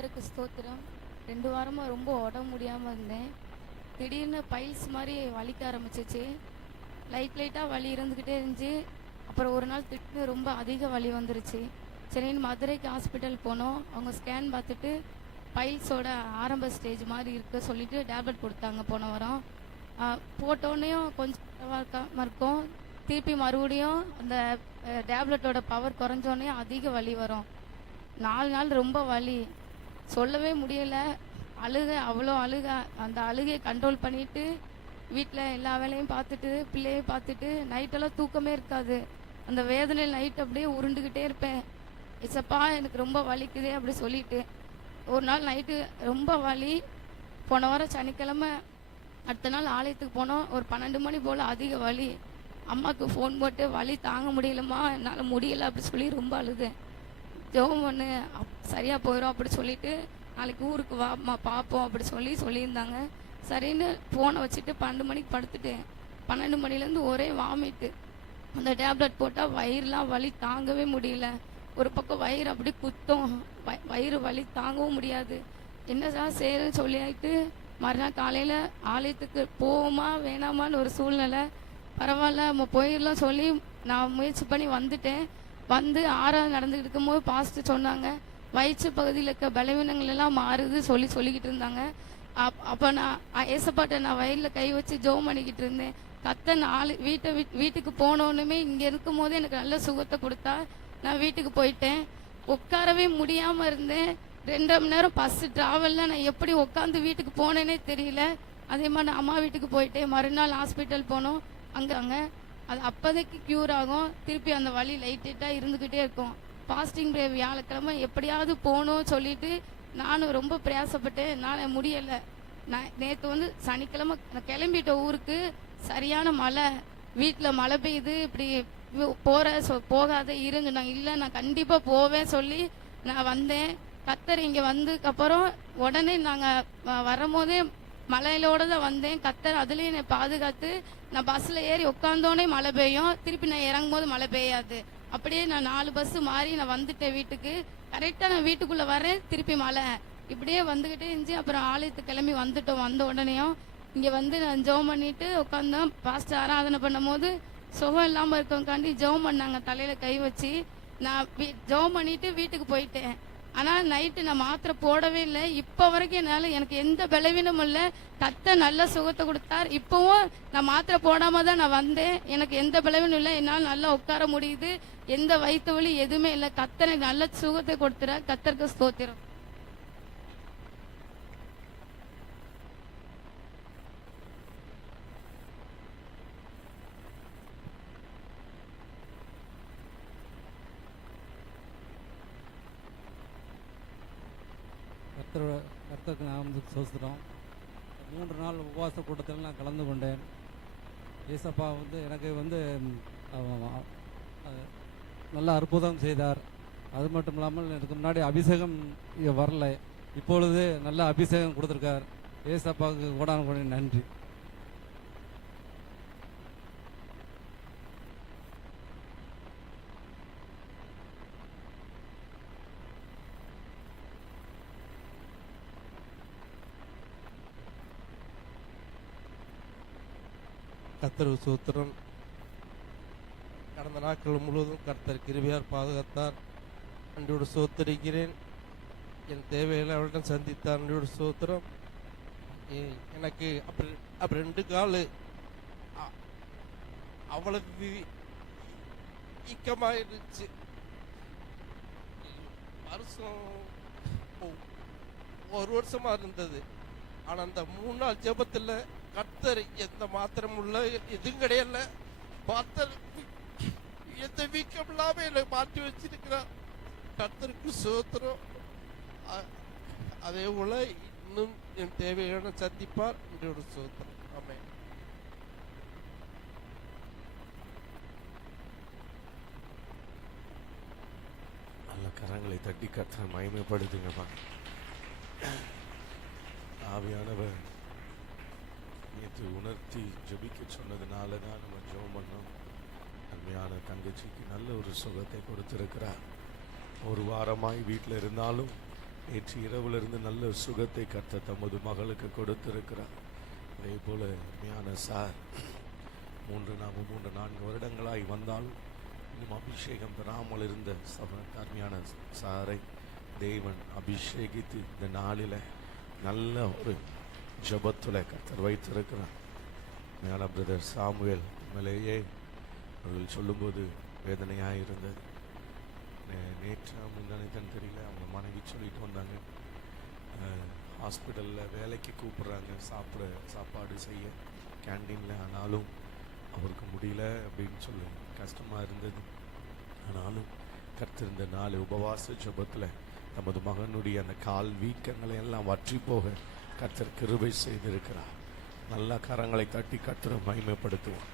கர்த்தருக்கு ஸ்தோத்திரம். 2 வாரமா ரொம்ப உடம்பு முடியாம இருந்தேன். திடீர்னு பைல்ஸ் மாரி வலிக்க ஆரம்பிச்சுச்சு. லைட்டா வலி இருந்துக்கிட்டே இருந்துச்சு. அப்புறம் ஒரு நாள் திடீர்னு ரொம்ப அதிக வலி வந்துருச்சு. சரின்னு மதுரைக்கு ஹாஸ்பிட்டல் போனோம். அவங்க ஸ்கேன் பார்த்துட்டு பைல்ஸோட ஆரம்ப ஸ்டேஜ் மாதிரி இருக்க சொல்லிட்டு டேப்லெட் கொடுத்தாங்க போன வாரம். போட்டோன்னையும் கொஞ்சம் பரவாயில்லாம இருக்கும். திருப்பி மறுபடியும் அந்த டேப்லெட்டோட பவர் குறைஞ்சோடனே அதிக வலி வரும். 4 நாள் ரொம்ப வலி, சொல்லவே முடியல. அவ்வளோ அழுக. அந்த அழுகையை கண்ட்ரோல் பண்ணிட்டு வீட்டில் எல்லா வேலையும் பார்த்துட்டு பிள்ளையை பார்த்துட்டு நைட்டெல்லாம் தூக்கமே இருக்காது. அந்த வேதனையில் நைட் அப்படியே உருண்டுக்கிட்டே இருப்பேன். இசப்பா எனக்கு ரொம்ப வலிக்குதே அப்படி சொல்லிட்டு. ஒரு நாள் நைட்டு ரொம்ப வலி. போன வாரம் சனிக்கிழமை அடுத்த நாள் ஆலயத்துக்கு போனோம். ஒரு 12 மணி போல் அதிக வலி. அம்மாவுக்கு ஃபோன் போட்டு வலி தாங்க முடியலம்மா, என்னால் முடியலை அப்படி சொல்லி ரொம்ப அழுதேன். ஜெபம் பண்ணு சரியாக போயிடும் அப்படி சொல்லிட்டு நாளைக்கு ஊருக்கு வாம்மா பார்ப்போம் அப்படி சொல்லியிருந்தாங்க. சரின்னு ஃபோனை வச்சுட்டு 12 மணிக்கு படுத்துட்டேன். 12 மணிலேருந்து ஒரே வாமிட்டு. அந்த டேப்லெட் போட்டால் வயிறுலாம் வலி தாங்கவே முடியல. ஒரு பக்கம் வயிறு அப்படி குத்தும், வயிறு வலி தாங்கவும் முடியாது. என்னதான் செய்யறதுன்னு சொல்லிட்டு மறுநாள் காலையில் ஆலயத்துக்கு போவோமா வேணாமான்னு ஒரு சூழ்நிலை. பரவாயில்ல நம்ம போயிடலாம் சொல்லி நான் முயற்சி பண்ணி வந்துட்டேன். வந்து 6வது நடந்துக்கிட்டு இருக்கும்போது பாஸ்டர் சொன்னாங்க, வயிற்று பகுதியில் இருக்க பலவீனங்கள் எல்லாம் மாறுது சொல்லிக்கிட்டு இருந்தாங்க. அப்போ நான் ஏசப்பாட்ட நான் வயலில் கை வச்சு ஜெபம் பண்ணிக்கிட்டு இருந்தேன். வீட்டுக்கு போனோன்னுமே இங்கே இருக்கும் போது எனக்கு நல்ல சுகத்தை கொடுத்தா. நான் வீட்டுக்கு போயிட்டேன். உட்காரவே முடியாமல் இருந்தேன். 2 மணி நேரம் பஸ் ட்ராவலில் நான் எப்படி உட்காந்து வீட்டுக்கு போனேனே தெரியல. அதே மாதிரி நான் அம்மா வீட்டுக்கு போயிட்டேன். மறுநாள் ஹாஸ்பிட்டல் போனோம். அங்கே அது அப்போதைக்கு க்யூர் ஆகும். திருப்பி அந்த வலி லைட்டாக இருந்துக்கிட்டே இருக்கும். ஃபாஸ்டிங் பிரே வியாழக்கிழமை எப்படியாவது போகணும் சொல்லிட்டு நானும் ரொம்ப பிரயாசப்பட்டேன். என்னால் முடியலை. நான் நேற்று சனிக்கிழமை நான் கிளம்பிட்ட ஊருக்கு. சரியான மழை, வீட்டில் மழை பெய்யுது. இப்படி போகாத இருங்க. நான் இல்லை, நான் கண்டிப்பாக போவேன் சொல்லி நான் வந்தேன். கத்தர் இங்கே வந்ததுக்கப்புறம் உடனே நாங்கள் வரும்போதே மழையிலோடு தான் வந்தேன். கத்தர் அதுலேயும் என்னை பாதுகாத்து நான் பஸ்ஸில் ஏறி உட்காந்தோடனே மழை பெய்யும், திருப்பி நான் இறங்கும் போது மழை பெய்யாது. அப்படியே நான் 4 பஸ்ஸு மாறி நான் வந்துட்டேன் வீட்டுக்கு. கரெக்டாக நான் வீட்டுக்குள்ளே வரேன், திருப்பி மழை இப்படியே வந்துக்கிட்டே இருந்துச்சு. அப்புறம் ஆலயத்துக்கு கிளம்பி வந்துட்டோம். வந்த உடனேயும் இங்கே நான் ஜெபம் பண்ணிட்டு உட்காந்தோம். பாஸ்டர் ஆராதனை பண்ணும் போது சுகம் இல்லாமல் இருக்கவங்காண்டி ஜெபம் பண்ணாங்க, தலையில் கை வச்சு. நான் ஜெபம் பண்ணிட்டு வீட்டுக்கு போயிட்டேன். ஆனால் நைட்டு நான் மாத்திரை போடவே இல்லை. இப்போ வரைக்கும் எனக்கு எந்த பலவீனமும் இல்லை. கர்த்தர் நல்ல சுகத்தை கொடுத்தார். இப்போவும் நான் மாத்திரை போடாமல் தான் நான் வந்தேன். எனக்கு எந்த பலவீனம் இல்லை. என்னால் நல்லா உட்கார முடியுது. எந்த வயிற்று வலி எதுவுமே இல்லை. கர்த்தர் நல்ல சுகத்தை கொடுத்துறார். கர்த்தருக்கு ஸ்தோத்திரம். கர்த்தருக்கு நாம் சோஸ்திரம். 3 நாள் உபவாச கூட்டத்தில் நான் கலந்து கொண்டேன். ஏசப்பா எனக்கு நல்ல அற்புதம் செய்தார். அது மட்டும் இல்லாமல் எனக்கு முன்னாடி அபிஷேகம் வரல, இப்பொழுது நல்ல அபிஷேகம் கொடுத்துருக்கார். ஏசப்பாவுக்கு கோடான நன்றி. கர்த்தருக்கு ஸ்தோத்திரம். கடந்த நாட்கள் முழுவதும் கர்த்தர் கிருபையார் பாதுகாத்தார். நன்றியோடு ஸ்தோத்திரிக்கிறேன். என் தேவைகளை அவரிடம் சந்தித்தார். நன்றியோடு ஸ்தோத்திரம். எனக்கு அப்படி 2 கால் அவ்வளவு வீக்கமாயிருச்சு. வருஷம் 1 வருஷமா இருந்தது. ஆனால் அந்த 3 நாள் ஜெபத்தில் கர்த்தர் எந்த மாத்திரம் உள்ள எதுவும் கிடையல. கர்த்தர் எந்த வீக்கம் இல்லாம என்னை மாற்றி வச்சிருக்கிறார். கர்த்தருக்கு ஸ்தோத்திரம். அதே போல இன்னும் என் தேவையான சந்திப்பார். என்னோட ஸ்தோத்திரம். ஆமென். நல்ல கரங்களை தட்டி கர்த்தரை மகிமைப்படுத்துங்கப்பா. ஆவியானவர் நேற்று உணர்த்தி ஜெபிக்க சொன்னதுனால தான் நம்ம ஜெபம் பண்ணோம். அருமையான தங்கச்சிக்கு நல்ல ஒரு சுகத்தை கொடுத்திருக்கிறார். 1 வாரமாய் வீட்டில் இருந்தாலும் நேற்று இரவிலிருந்து நல்ல சுகத்தை கர்த்தர் தமது மகளுக்கு கொடுத்திருக்கிறார். அதே போல அருமையான சார் 3-4 வருடங்களாய் வந்தாலும் இன்னும் அபிஷேகம் பெறாமல் இருந்த அருமையான சாரை தேவன் அபிஷேகித்து இந்த நாளில் நல்ல ஒரு ஜபத்தில் கர்த்தர் வைத்திருக்கிறார். அருமையான பிரதர் சாமுவேல் மேலேயே அவர்கள் சொல்லும்போது வேதனையாக இருந்தது. நேற்று முந்தானேதான் தெரியல, அவங்க மனைவி சொல்லிட்டு வந்தாங்க, ஹாஸ்பிட்டலில் வேலைக்கு கூப்பிட்றாங்க சாப்பாடு செய்ய கேண்டீனில். ஆனாலும் அவருக்கு முடியல அப்படின்னு சொல்லி கஷ்டமாக இருந்தது. ஆனாலும் கர்த்தர் இந்த 4 உபவாச ஜெபத்தில் நமது மகனுடைய அந்த கால் வீக்கங்களை எல்லாம் வற்றி போக கர்த்தர் கிருபை செய்திருக்கிறார். நல்ல கரங்களை தட்டி கர்த்தரை மகிமைப்படுத்துவோம்.